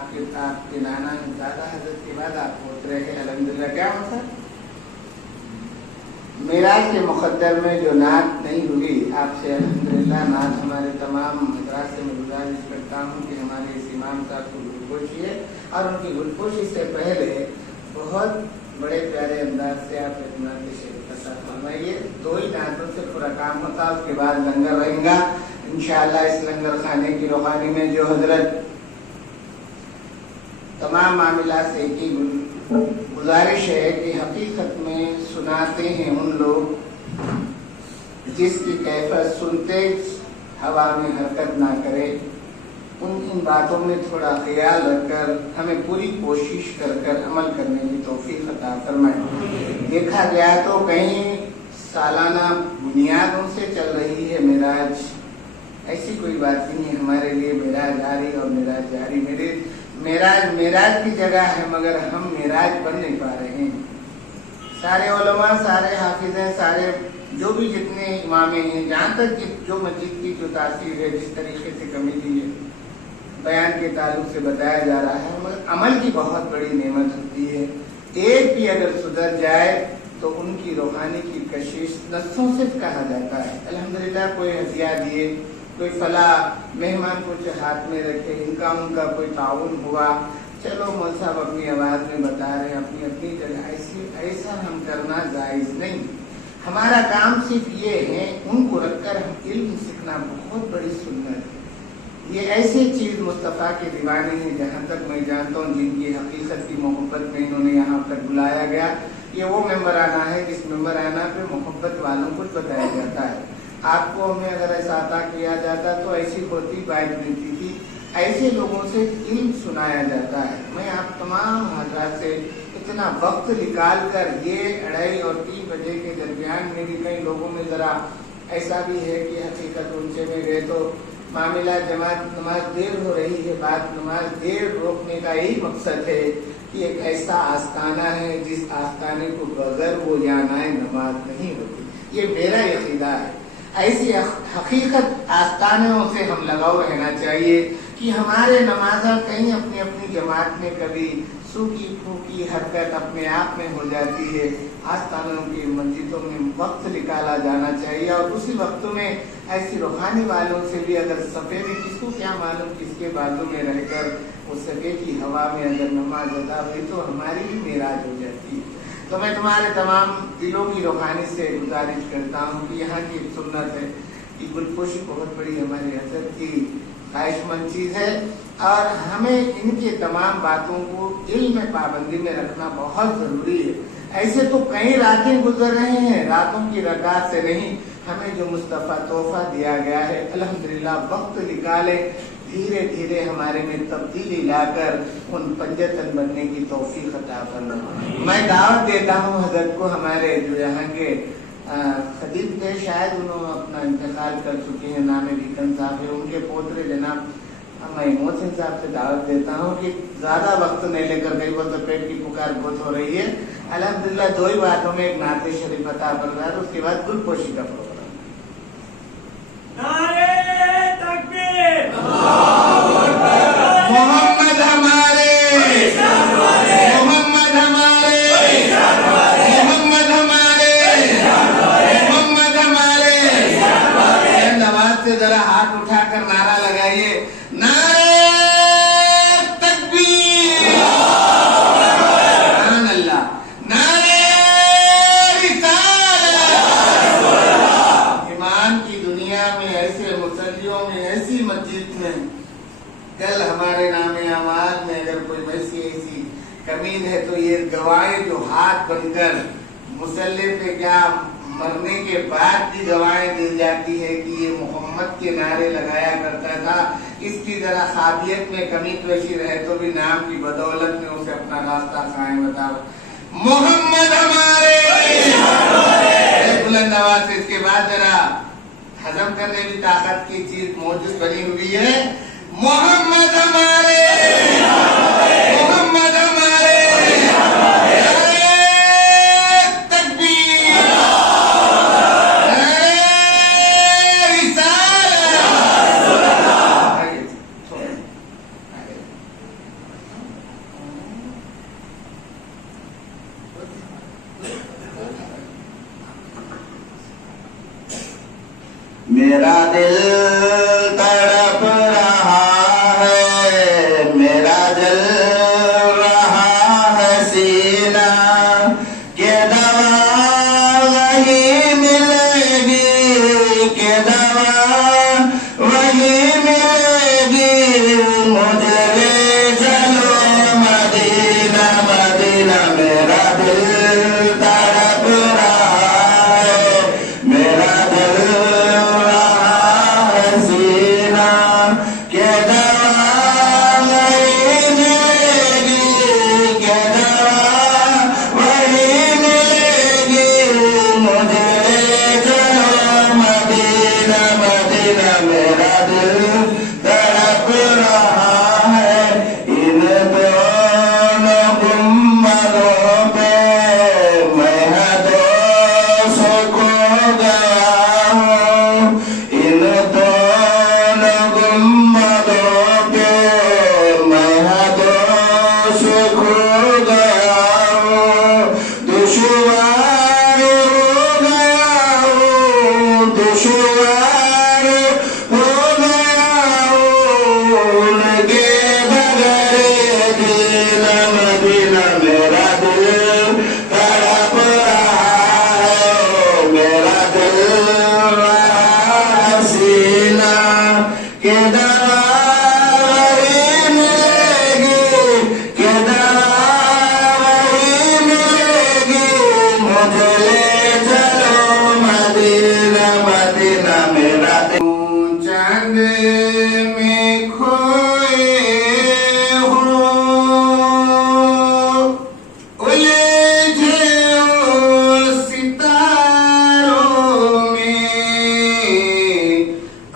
आपके नाना दादा हजरत के बाद आप पोतरे हैं, अल्हम्दुलिल्लाह। क्या मतलब मेराज के मुकद्दर में जो नात नहीं हुई आपसे, अल्हम्दुलिल्लाह नात हमारे तमाम हजरात से मैं गुजारिश करता हूँ कि हमारे इस इमाम साहब को गुलपोशी है, और उनकी गुलपोशी से पहले बहुत बड़े प्यारे अंदाज से आप फरमाइए। 2 ही नातों से पूरा काम होता, उसके बाद लंगर रहेगा इंशाअल्लाह। इस लंगर खाने की रूहानी में जो हजरत तमाम मामला से एक ही गुजारिश है कि हकीकत में सुनाते हैं उन लोग जिसकी कैफियत सुनते हवा में हरकत ना करे। इन बातों में थोड़ा ख्याल रखकर हमें पूरी कोशिश कर अमल करने की तौफीक अता फरमाए। देखा गया तो कहीं सालाना बुनियादों से चल रही है मेराज, ऐसी कोई बात नहीं है हमारे लिए। मेराज जारी और मेराज जारी, मेराज की जगह है, मगर हम मेराज बन नहीं पा रहे हैं। सारे उलमा, सारे हाफिज हैं, सारे जो भी जितने इमामे हैं, जहाँ तक कि जो मस्जिद की जो तासीर है, जिस तरीके से कमेटी है बयान के ताल्लुक से बताया जा रहा है, मगर अमल की बहुत बड़ी नेमत होती है। एक भी अगर सुधर जाए तो उनकी रूहानी की कशिश नस्सों से कहा जाता है। अल्हम्दुलिल्लाह कोई हदिया दिए, कोई फला मेहमान कुछ हाथ में रखे, इनका उनका कोई ताउन हुआ, चलो मौल साहब अपनी आवाज में बता रहे हैं अपनी अपनी जगह, ऐसा हम करना जायज नहीं। हमारा काम सिर्फ ये है उनको रखकर हम इल्म सीखना बहुत बड़ी सुन्नत है। ये ऐसी चीज मुस्तफ़ा के दीवाने हैं, जहाँ तक मैं जानता हूँ, जिनकी हकीकत की मोहब्बत में इन्होंने यहाँ तक बुलाया गया। ये वो मेंबराना है जिस मेंबराना पे मोहब्बत वालों को बताया जाता है। आपको हमें अगर ऐसा अता किया जाता तो ऐसी होती बात मिलती थी, ऐसे लोगों से इल्म सुनाया जाता है। मैं आप तमाम हजरात से इतना वक्त निकाल कर ये 2:30 और 3 बजे के दरमियान में भी कई लोगों में जरा ऐसा भी है कि हकीकत उनसे में गए तो मामला जमात नमाज देर हो रही है, बात नमाज देर रोकने का यही मकसद है कि एक ऐसा आस्ताना है जिस आस्ताने को बगैर वो जाना नमाज नहीं होती। ये मेरा यकीदा है। ऐसी हकीकत आस्तानों से हम लगाव रहना चाहिए कि हमारे नमाजा कहीं अपनी अपनी जमात में कभी सूखी फूकी हरकत अपने आप में हो जाती है। आस्तानों की मस्जिदों में वक्त निकाला जाना चाहिए, और उसी वक्त में ऐसी रूहानी वालों से भी अगर सफे में किसको क्या मालूम किसके बाजू में रहकर उस सफे की हवा में अगर नमाज अदा हुई तो हमारी भी मेराज हो जाती है। तो मैं तुम्हारे तमाम दिलों की रूहानी से गुजारिश करता हूँ कि यहाँ की सुन्नत है कि गुलपोशी बहुत बड़ी हमारे हजरत की ख्वाहिशमंद चीज है, और हमें इनके तमाम बातों को इल्म में पाबंदी में रखना बहुत जरूरी है। ऐसे तो कई रातें गुजर रहे हैं, रातों की रकात से नहीं। हमें जो मुस्तफ़ा तोहफा दिया गया है, अल्हम्दुलिल्लाह वक्त निकाले, धीरे धीरे हमारे में तब्दीली लाकर उन पंजतन बनने की तौफीक अता फरमाए। मैं दावत देता हूँ हजरत को, हमारे जो यहाँ के खतीब थे, शायद उन्होंने अपना इंतकाल कर चुके हैं, नामे भिकन साहब है, उनके पोतरे जनाब मैं मोहसिन साहब से दावत देता हूँ कि ज्यादा वक्त नहीं लेकर गई, वो तो पेट की पुकार बहुत हो रही है। अल्हम्दुलिल्लाह 2 ही बातों में एक नाते शरीफ अता फरमाए, उसके बाद गुलपोशी का प्रोग्राम। नारे तकबीर, मोहम्मद हमारे, मोहम्मद हमारे, मोहम्मद हमारे, मोहम्मद हमारे। नवाज से जरा हाथ उठाकर नारा लगाइए, नारे तकबीर, सुभान अल्लाह, नारे रिसालत। ईमान की दुनिया में ऐसे मुसल्लियों में, ऐसी मस्जिद में, कल हमारे नामे आमाल में अगर कोई वैसी ऐसी कमीज है तो ये गवाहें जो हाथ बनकर मुसल्ले पे क्या मरने के बाद भी गवाहें दी जाती है कि ये मोहम्मद के नारे लगाया करता था, इसकी जरा खाबियत में कमी पेशी रहे तो भी नाम की बदौलत में उसे अपना रास्ता कायम बताओ। मोहम्मद हमारे, बुलंद आवाज से इसके बाद जरा हजम करने की ताकत की चीज मौजूद बनी हुई है। मोहम्मद हमारे, मोहम्मद हमारे, तकबीर, रिसालत। دل تڑپ رہا ہے، میرا جل رہا ہے سینہ، کہ دوا وہی ملے گی، کہ دوا وہی ملے گی، مجھے لے چلو مدینہ مدینہ، میرا دل تڑپ رہا ہے، میرا دل رہا ہے سینہ، کہ دوا وہی ملے گی، کہ دوا وہی ملے گی، مجھے لے چلو مدینہ مدینہ، میرا دل تڑپ رہا ہے، ان دونوں گنبدوں پہ میں حدوث کھو گیا ہوں، ان دونوں گنبدوں پہ میں حدوث کھو گیا ہوں، دشوار ہو گیا ہوں، دشوار ہو گیا ہوں، ان کے بغیر دل مدینہ، میرا دل تڑپ رہا ہے، میرا دل رہا ہے سینہ، کہ دوا وہی ملے گی، کہ دوا وہی ملے گی، مجھے لے چلو مدینہ مدینہ، میرا دل چاند میں کھوئے ہو، الجھے ہو ستاروں میں،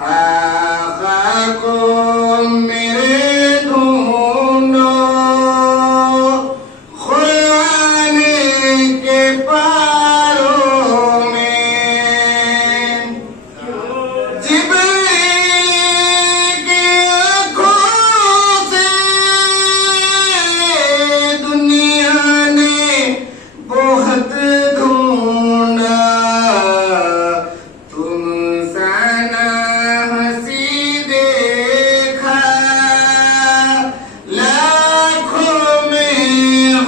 آقا کو میرے ڈھونڈو، خلوانے کے پاروں میں، جبریل کی آنکھوں سے دنیا نے بہت ڈھونڈا، تم زانا ہنسی دیکھا، لاکھوں میں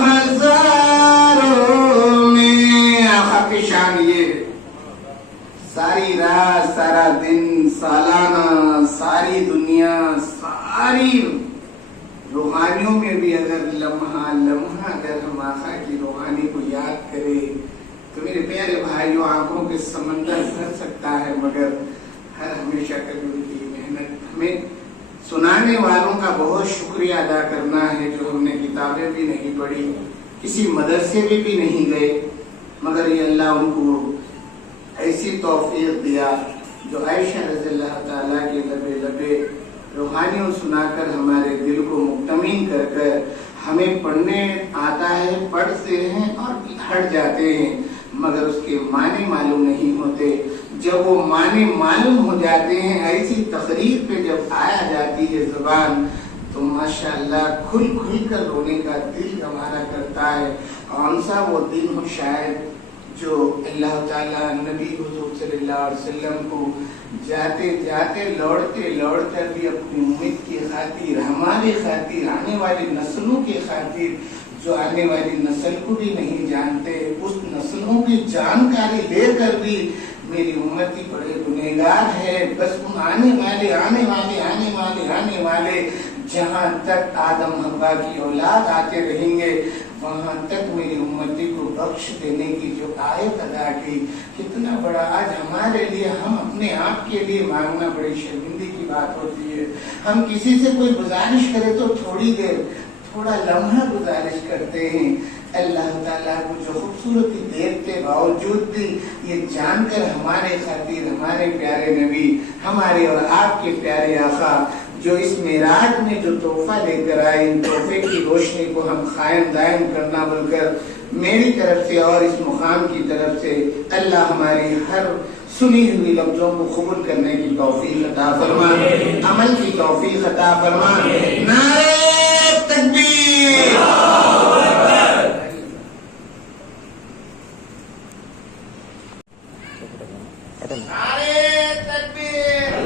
ہزاروں میں، آقا کی شان یہ ہے، ساری رات سارا دن سالانہ ساری دنیا ساری روحانیوں میں بھی اگر لمحہ لمحہ اگر ہم آقا کی روحانی کو یاد کریں تو میرے پیارے بھائیوں آنکھوں کے سمندر بھر سکتا ہے، مگر ہر ہمیشہ کبھی ان کی محنت ہمیں سنانے والوں کا بہت شکریہ ادا کرنا ہے، جو ہم نے کتابیں بھی نہیں پڑھی، کسی مدرسے میں بھی نہیں گئے، مگر یہ اللہ ان کو ایسی توفیق دیا جو عائشہ رضی اللہ تعالیٰ کے لبے لبے روحانیوں سنا کر ہمارے دل کو مطمئن کر کر ہمیں پڑھنے آتا ہے، پڑھتے ہیں اور ہٹ جاتے ہیں، مگر اس کے معنی معلوم نہیں ہوتے، جب وہ معنی معلوم ہو جاتے ہیں، ایسی تقریر پہ جب آیا جاتی ہے زبان تو ماشاءاللہ کھل کھل کر رونے کا دل ہمارا کرتا ہے۔ کون سا وہ دن ہو شاید جو اللہ تعالیٰ نبی حضور صلی اللہ علیہ وسلم کو جاتے جاتے لوٹتے لوٹ کر بھی اپنی امت کی خاطر، ہماری خاطر، آنے والی نسلوں کی خاطر، جو آنے والی نسل کو بھی نہیں جانتے، اس نسلوں کی جانکاری لے کر بھی میری امتی بڑے گنہگار ہے، بس ان آنے والے جہاں تک آدم حوا کی اولاد آتے رہیں گے وہاں تک میری امتی کو بخش دینے کی جو آیت ادا کی، کتنا بڑا آج ہمارے لیے، ہم اپنے آپ کے لیے مانگنا بڑی شرمندگی کی بات ہوتی ہے۔ ہم کسی سے کوئی گزارش کرے تو تھوڑی دیر، تھوڑا لمحہ گزارش کرتے ہیں، اللہ تعالیٰ کو جو خوبصورتی دیکھتے باوجود بھی یہ جان کر ہمارے خاطر ہمارے پیارے نبی، ہمارے اور آپ کے پیارے آقا جو اس معراج میں جو تحفہ لے کر آئے، ان تحفے کی روشنی کو ہم قائم دائم کرنا بول کر میری طرف سے اور اس مقام کی طرف سے اللہ ہماری ہر سنی ہوئی لفظوں کو قبول کرنے کی توفیق عطا فرما، عمل کی توفیق عطا فرما۔ نعرہ تکبیر، نعرہ تکبیر،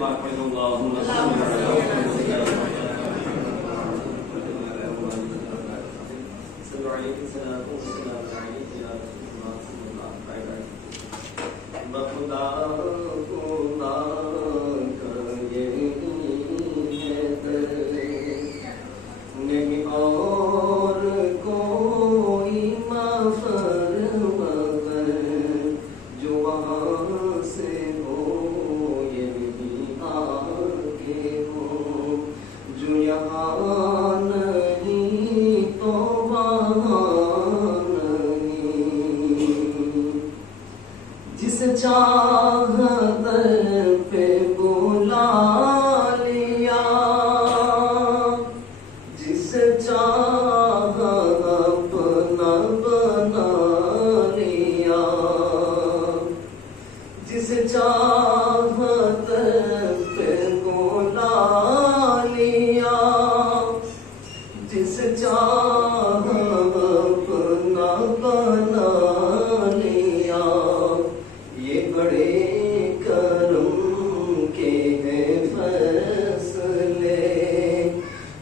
پاک پڑھ لو اللہم صل علی بخدا خدا کا یہی ہے در نہیں اور کوئی مفر مگر جو وہاں سے ہو یہ بھی آگے ہو جو یہاں نہیں تو وہاں نہیں جس چاہ در پہ بلا لیا جس چاہ اپنا بنا لیا جس چاہ در پہ بلا لیا جس چاہ اپنا بنا لیا یہ بڑے کرم کے ہیں فیصلے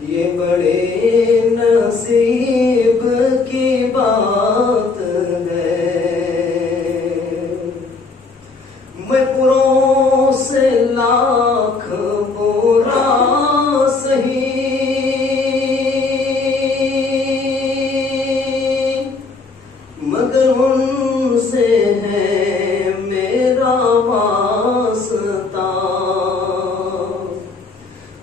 یہ بڑے نصیب کی بات ہے میں پروں سے لاکھ برا سہی مگر ان سے ہے میرا واسطہ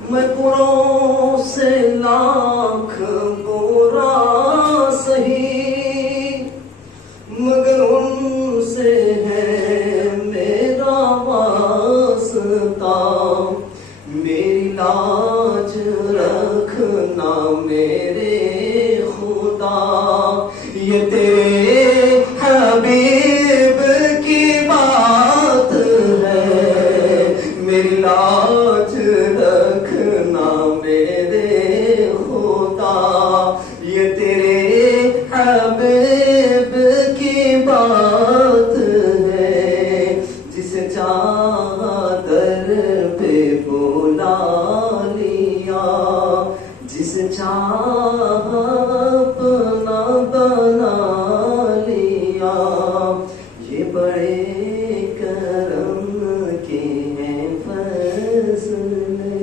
میں پروں سے لاکھ برا سہی مگر ان سے ہے میرا واسطہ میری لاج رکھنا میرے خدا یہ تیرے حبیب کی بات ہے میری لاج رکھنا میرے خدا یہ تیرے حبیب کی بات ہے جس چادر پہ بلا لیا جس چاہ اپنا بنا لیا یہ بڑے کرم کے ہیں فیصلے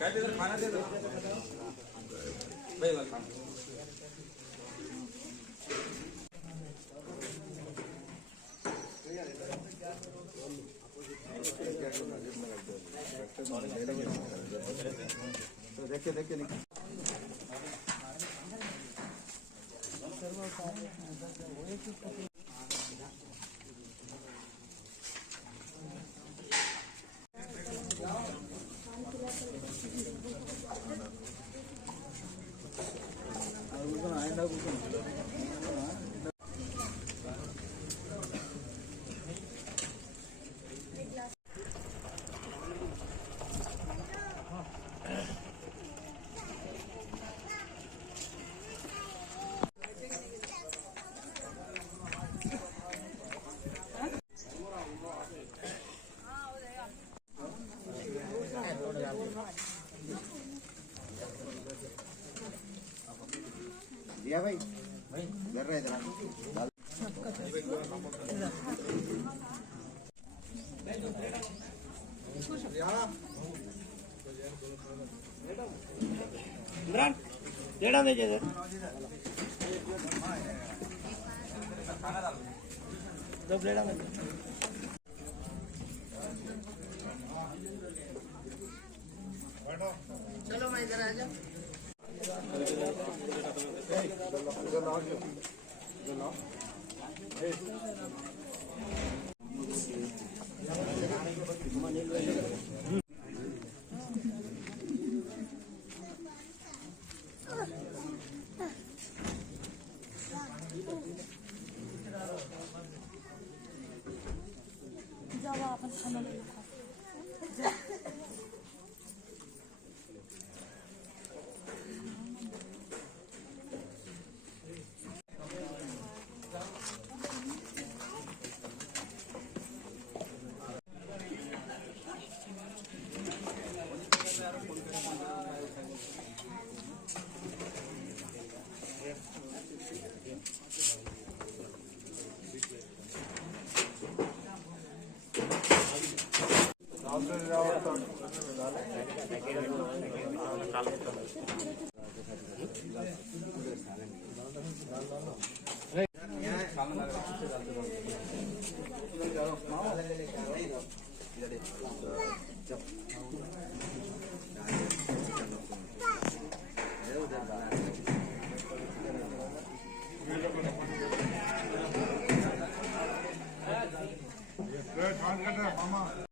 काय ते खाना दे दो भाई खा देखे देखे नहीं दिया भाई कर रहे जरा इमरान जेड़ा दे दे दो प्लेटा में चलो मैं इधर आ जाओ। जावा आपण खाना मामा